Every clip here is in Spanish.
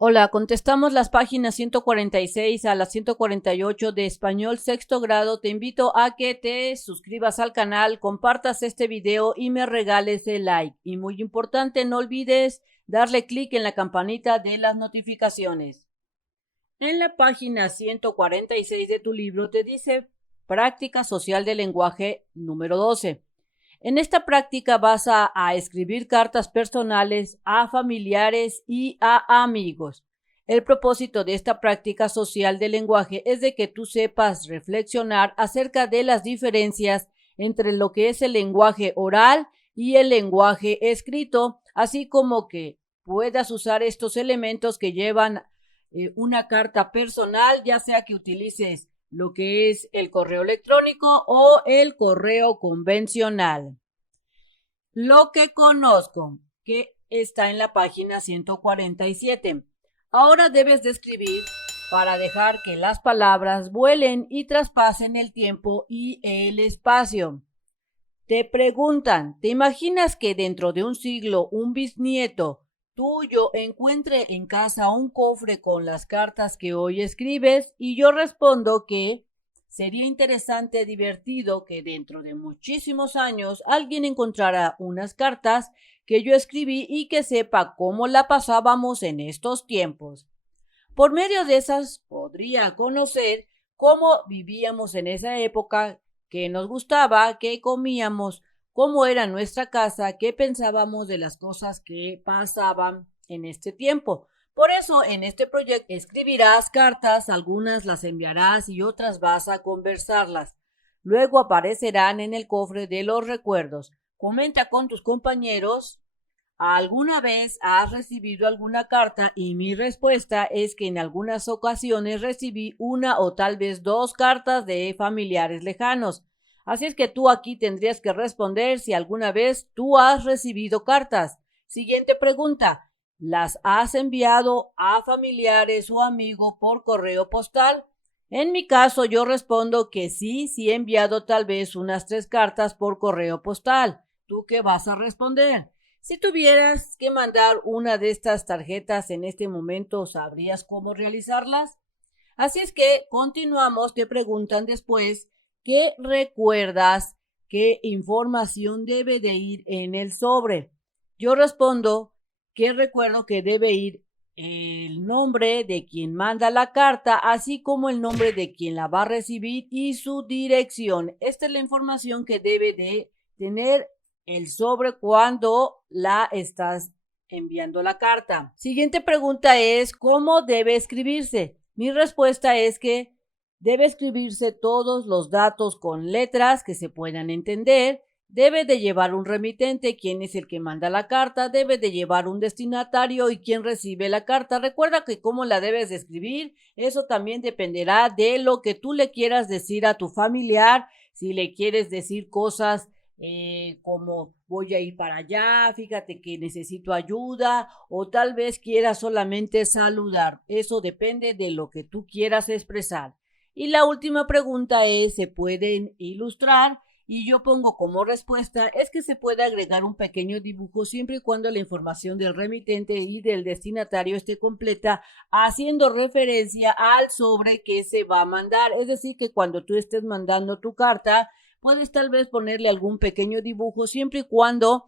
Hola, contestamos las páginas 146 a las 148 de Español Sexto Grado. Te invito a que te suscribas al canal, compartas este video y me regales el like. Y muy importante, no olvides darle clic en la campanita de las notificaciones. En la página 146 de tu libro te dice Práctica Social del Lenguaje número 12. En esta práctica vas a escribir cartas personales a familiares y a amigos. El propósito de esta práctica social del lenguaje es de que tú sepas reflexionar acerca de las diferencias entre lo que es el lenguaje oral y el lenguaje escrito, así como que puedas usar estos elementos que llevan una carta personal, ya sea que utilices lo que es el correo electrónico o el correo convencional. Lo que conozco, que está en la página 147. Ahora debes de escribir para dejar que las palabras vuelen y traspasen el tiempo y el espacio. Te preguntan, ¿te imaginas que dentro de un siglo un bisnieto tuyo encuentre en casa un cofre con las cartas que hoy escribes? Y yo respondo que sería interesante, divertido que dentro de muchísimos años alguien encontrara unas cartas que yo escribí y que sepa cómo la pasábamos en estos tiempos. Por medio de esas podría conocer cómo vivíamos en esa época, qué nos gustaba, qué comíamos, cómo era nuestra casa, qué pensábamos de las cosas que pasaban en este tiempo. Por eso en este proyecto escribirás cartas, algunas las enviarás y otras vas a conversarlas. Luego aparecerán en el cofre de los recuerdos. Comenta con tus compañeros. ¿Alguna vez has recibido alguna carta? Y mi respuesta es que en algunas ocasiones recibí una o tal vez dos cartas de familiares lejanos. Así es que tú aquí tendrías que responder si alguna vez tú has recibido cartas. Siguiente pregunta. ¿Las has enviado a familiares o amigos por correo postal? En mi caso yo respondo que sí he enviado tal vez unas 3 cartas por correo postal. ¿Tú qué vas a responder? Si tuvieras que mandar una de estas tarjetas en este momento, ¿sabrías cómo realizarlas? Así es que continuamos, te preguntan después, ¿qué recuerdas? ¿Qué información debe de ir en el sobre? Yo respondo que recuerdo que debe ir el nombre de quien manda la carta, así como el nombre de quien la va a recibir y su dirección. Esta es la información que debe de tener el sobre cuando la estás enviando la carta. Siguiente pregunta es, ¿cómo debe escribirse? Mi respuesta es que debe escribirse todos los datos con letras que se puedan entender, debe de llevar un remitente, quién es el que manda la carta, debe de llevar un destinatario y quién recibe la carta. Recuerda que cómo la debes de escribir, eso también dependerá de lo que tú le quieras decir a tu familiar, si le quieres decir cosas como voy a ir para allá, fíjate que necesito ayuda, o tal vez quieras solamente saludar. Eso depende de lo que tú quieras expresar. Y la última pregunta es, ¿se pueden ilustrar? Y yo pongo como respuesta, es que se puede agregar un pequeño dibujo siempre y cuando la información del remitente y del destinatario esté completa, haciendo referencia al sobre que se va a mandar. Es decir, que cuando tú estés mandando tu carta, puedes tal vez ponerle algún pequeño dibujo siempre y cuando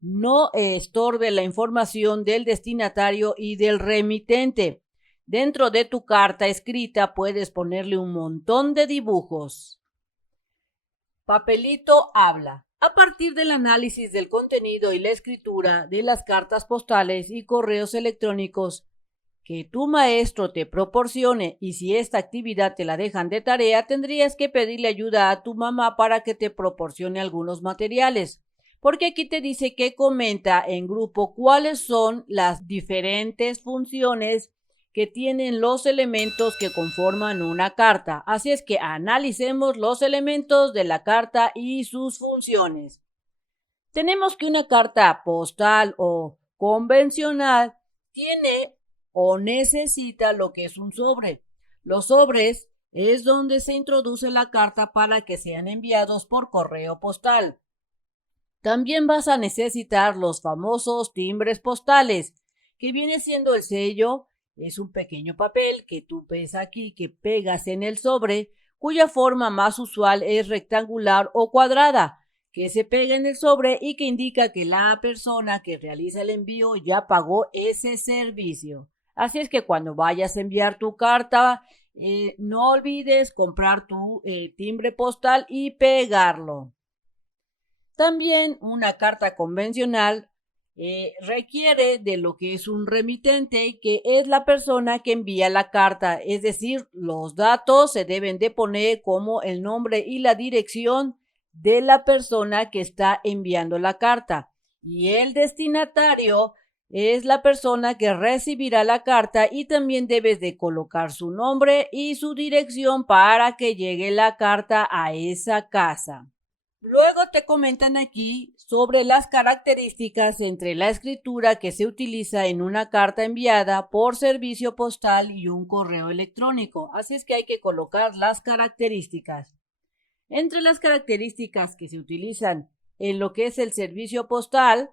no estorbe la información del destinatario y del remitente. Dentro de tu carta escrita puedes ponerle un montón de dibujos. Papelito habla. A partir del análisis del contenido y la escritura de las cartas postales y correos electrónicos que tu maestro te proporcione, y si esta actividad te la dejan de tarea, tendrías que pedirle ayuda a tu mamá para que te proporcione algunos materiales. Porque aquí te dice que comenta en grupo cuáles son las diferentes funciones que tienen los elementos que conforman una carta. Así es que analicemos los elementos de la carta y sus funciones. Tenemos que una carta postal o convencional tiene o necesita lo que es un sobre. Los sobres es donde se introduce la carta para que sean enviados por correo postal. También vas a necesitar los famosos timbres postales, que viene siendo el sello es un pequeño papel que tú ves aquí que pegas en el sobre, cuya forma más usual es rectangular o cuadrada, que se pega en el sobre y que indica que la persona que realiza el envío ya pagó ese servicio. Así es que cuando vayas a enviar tu carta, no olvides comprar tu timbre postal y pegarlo. También una carta convencional requiere de lo que es un remitente, que es la persona que envía la carta, es decir, los datos se deben de poner como el nombre y la dirección de la persona que está enviando la carta, y el destinatario es la persona que recibirá la carta, y también debes de colocar su nombre y su dirección para que llegue la carta a esa casa. Luego te comentan aquí sobre las características entre la escritura que se utiliza en una carta enviada por servicio postal y un correo electrónico. Así es que hay que colocar las características. Entre las características que se utilizan en lo que es el servicio postal,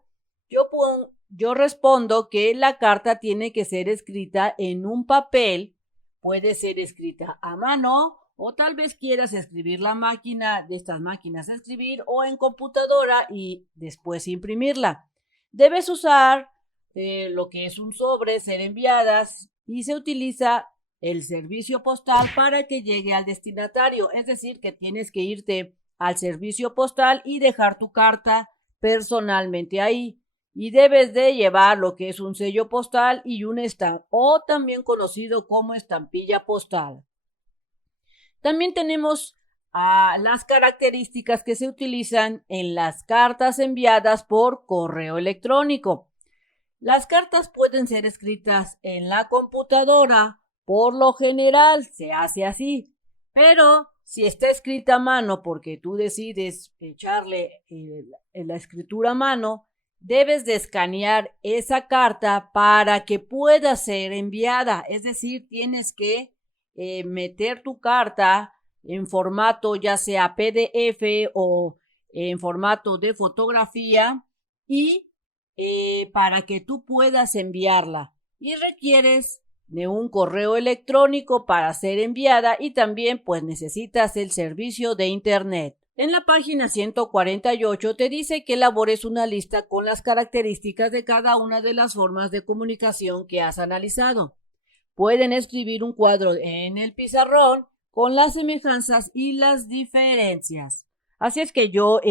yo respondo que la carta tiene que ser escrita en un papel, puede ser escrita a mano, o tal vez quieras escribir la máquina de estas máquinas de escribir o en computadora y después imprimirla. Debes usar lo que es un sobre, ser enviadas, y se utiliza el servicio postal para que llegue al destinatario. Es decir, que tienes que irte al servicio postal y dejar tu carta personalmente ahí. Y debes de llevar lo que es un sello postal y un stamp, o también conocido como estampilla postal. También tenemos las características que se utilizan en las cartas enviadas por correo electrónico. Las cartas pueden ser escritas en la computadora, por lo general se hace así, pero si está escrita a mano porque tú decides echarle la escritura a mano, debes de escanear esa carta para que pueda ser enviada. Es decir, tienes que meter tu carta en formato ya sea PDF o en formato de fotografía, y para que tú puedas enviarla, y requieres de un correo electrónico para ser enviada, y también pues necesitas el servicio de internet. En la página 148 te dice que elabores una lista con las características de cada una de las formas de comunicación que has analizado. Pueden escribir un cuadro en el pizarrón con las semejanzas y las diferencias. Así es que yo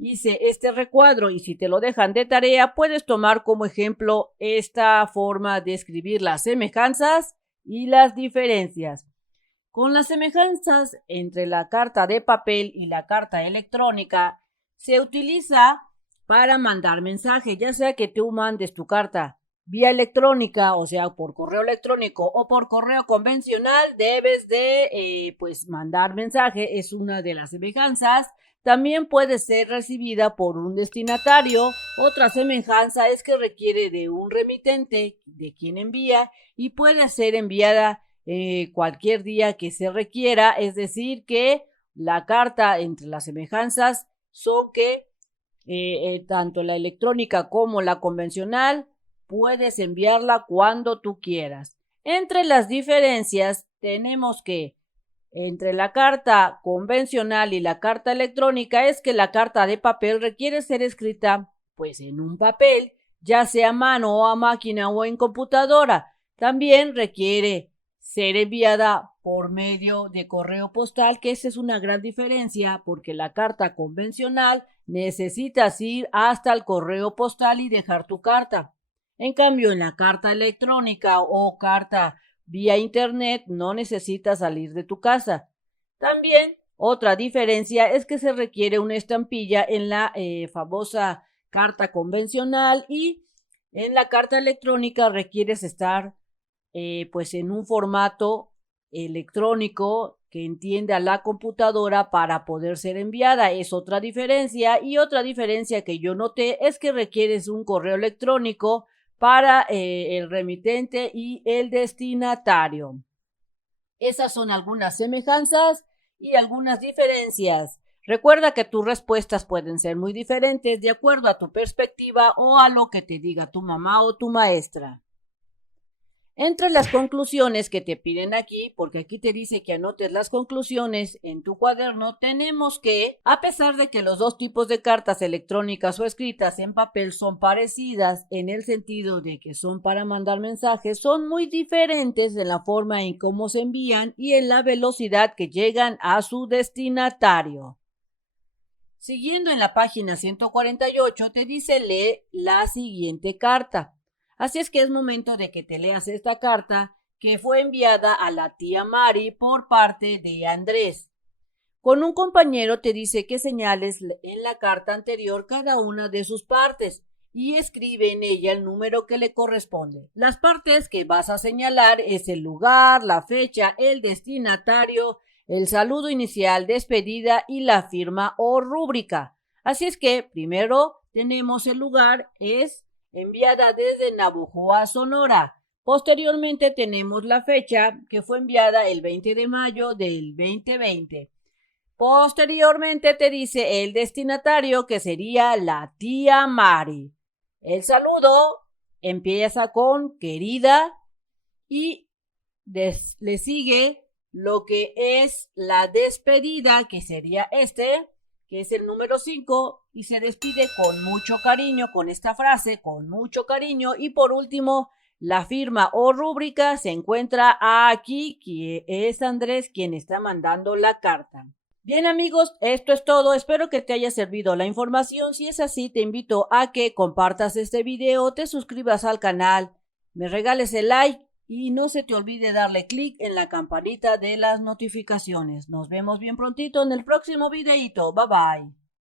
hice este recuadro, y si te lo dejan de tarea, puedes tomar como ejemplo esta forma de escribir las semejanzas y las diferencias. Con las semejanzas entre la carta de papel y la carta electrónica, se utiliza para mandar mensaje, ya sea que tú mandes tu carta vía electrónica, o sea, por correo electrónico o por correo convencional, debes de pues mandar mensaje, es una de las semejanzas. También puede ser recibida por un destinatario. Otra semejanza es que requiere de un remitente, de quien envía, y puede ser enviada cualquier día que se requiera. Es decir, que la carta entre las semejanzas son que tanto la electrónica como la convencional puedes enviarla cuando tú quieras. Entre las diferencias tenemos que entre la carta convencional y la carta electrónica es que la carta de papel requiere ser escrita pues en un papel, ya sea a mano o a máquina o en computadora. También requiere ser enviada por medio de correo postal, que esa es una gran diferencia, porque la carta convencional necesitas ir hasta el correo postal y dejar tu carta. En cambio, en la carta electrónica o carta vía internet no necesitas salir de tu casa. También otra diferencia es que se requiere una estampilla en la famosa carta convencional, y en la carta electrónica requieres estar pues en un formato electrónico que entienda la computadora para poder ser enviada. Es otra diferencia. Y otra diferencia que yo noté es que requieres un correo electrónico para el remitente y el destinatario. Esas son algunas semejanzas y algunas diferencias. Recuerda que tus respuestas pueden ser muy diferentes de acuerdo a tu perspectiva o a lo que te diga tu mamá o tu maestra. Entre las conclusiones que te piden aquí, porque aquí te dice que anotes las conclusiones en tu cuaderno, tenemos que, a pesar de que los dos tipos de cartas electrónicas o escritas en papel son parecidas en el sentido de que son para mandar mensajes, son muy diferentes en la forma en cómo se envían y en la velocidad que llegan a su destinatario. Siguiendo en la página 148 te dice lee la siguiente carta. Así es que es momento de que te leas esta carta que fue enviada a la tía Mari por parte de Andrés. Con un compañero te dice que señales en la carta anterior cada una de sus partes y escribe en ella el número que le corresponde. Las partes que vas a señalar es el lugar, la fecha, el destinatario, el saludo inicial, despedida y la firma o rúbrica. Así es que primero tenemos el lugar, es enviada desde Navojoa, Sonora. Posteriormente tenemos la fecha que fue enviada el 20 de mayo del 2020. Posteriormente te dice el destinatario que sería la tía Mari. El saludo empieza con querida y le sigue lo que es la despedida, que sería que es el número 5, y se despide con mucho cariño, con esta frase, con mucho cariño. Y por último, la firma o rúbrica se encuentra aquí, que es Andrés quien está mandando la carta. Bien amigos, esto es todo, espero que te haya servido la información. Si es así, te invito a que compartas este video, te suscribas al canal, me regales el like y no se te olvide darle clic en la campanita de las notificaciones. Nos vemos bien prontito en el próximo videito. Bye bye.